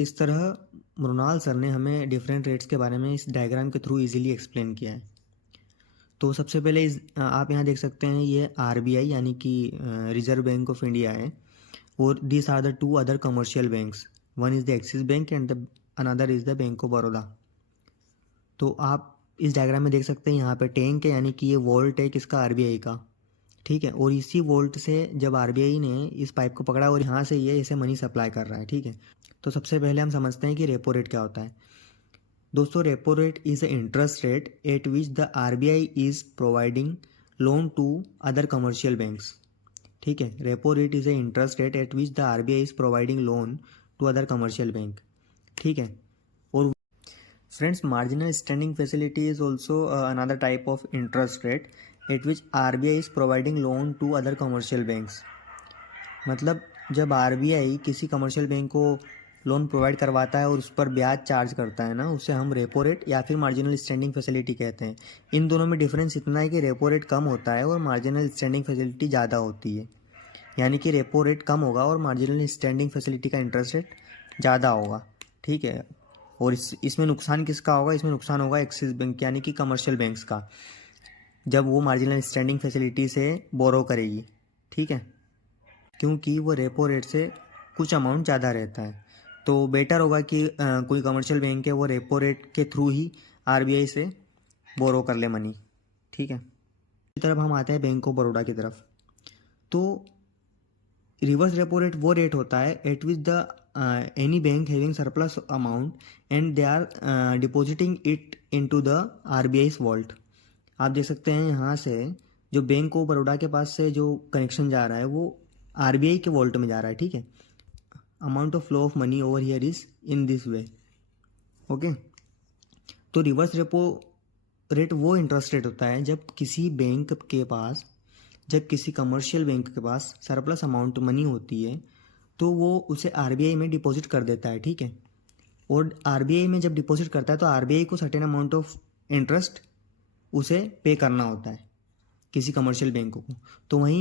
इस तरह मृणाल सर ने हमें डिफरेंट रेट्स के बारे में इस डायग्राम के थ्रू इजीली एक्सप्लेन किया है। तो सबसे पहले आप यहाँ देख सकते हैं ये आरबीआई यानी कि रिजर्व बैंक ऑफ इंडिया है, और this are the two other commercial banks, one is the Axis bank and the another is the bank of Baroda. तो आप इस डायग्राम में देख सकते हैं यहाँ पे टैंक है, यानी कि ये वोल्ट है किसका, आरबीआई का, ठीक है। और इसी वोल्ट से जब आरबीआई ने इस पाइप को पकड़ा और यहाँ से ये इसे मनी सप्लाई कर रहा है, ठीक है। तो सबसे पहले हम समझते हैं कि रेपो रेट क्या होता है। दोस्तों, repo rate is a interest rate at which the RBI is providing loan to other commercial banks, ठीक है। Repo rate is a interest rate at which the RBI is providing loan to other commercial bank, ठीक है। और friends, marginal standing facility is also another type of interest rate at which RBI is providing loan to other commercial banks. मतलब जब RBI किसी commercial bank को loan provide करवाता है और उस पर ब्याज चार्ज करता है ना, उसे हम रेपो रेट या फिर मार्जिनल स्टैंडिंग फैसिलिटी कहते हैं। इन दोनों में डिफरेंस इतना है कि रेपो रेट कम होता है और मार्जिनल स्टैंडिंग फैसिलिटी ज़्यादा होती है। यानी कि रेपो रेट कम होगा और मार्जिनल स्टैंडिंग फैसिलिटी का इंटरेस्ट रेट ज़्यादा होगा, ठीक है। और इसमें नुकसान किसका होगा, इसमें नुकसान होगा एक्सिस बैंक यानी कि कमर्शियल बैंक्स का, जब वो मार्जिनल स्टैंडिंग फैसिलिटी से बोरो करेगी, ठीक है, क्योंकि वो रेपो रेट से कुछ अमाउंट ज़्यादा रहता है। तो बेटर होगा कि कोई कमर्शियल बैंक है वो रेपो रेट के थ्रू ही आरबीआई से बोरो कर ले मनी, ठीक है। इसी तरफ हम आते हैं बैंक ऑफ बड़ौदा की तरफ। तो रिवर्स रेपो रेट वो रेट होता है at which the any bank having surplus amount and they are depositing it into the RBI vault. आप देख सकते हैं यहाँ से जो बैंक ऑफ बड़ौदा के पास से जो कनेक्शन जा रहा है वो आरबीआई के वॉल्ट में जा रहा है, ठीक है। Amount of flow of money over here is in this way, okay. तो रिवर्स रेपो रेट वो इंटरेस्ट रेट होता है जब किसी बैंक के पास, जब किसी कमर्शियल बैंक के पास सरप्लस अमाउंट मनी होती है तो वो उसे आरबीआई में डिपॉजिट कर देता है, ठीक है। और आरबीआई में जब डिपॉजिट करता है तो आरबीआई को सर्टेन अमाउंट ऑफ इंटरेस्ट उसे पे करना होता है किसी कमर्शियल बैंक को। तो वहीं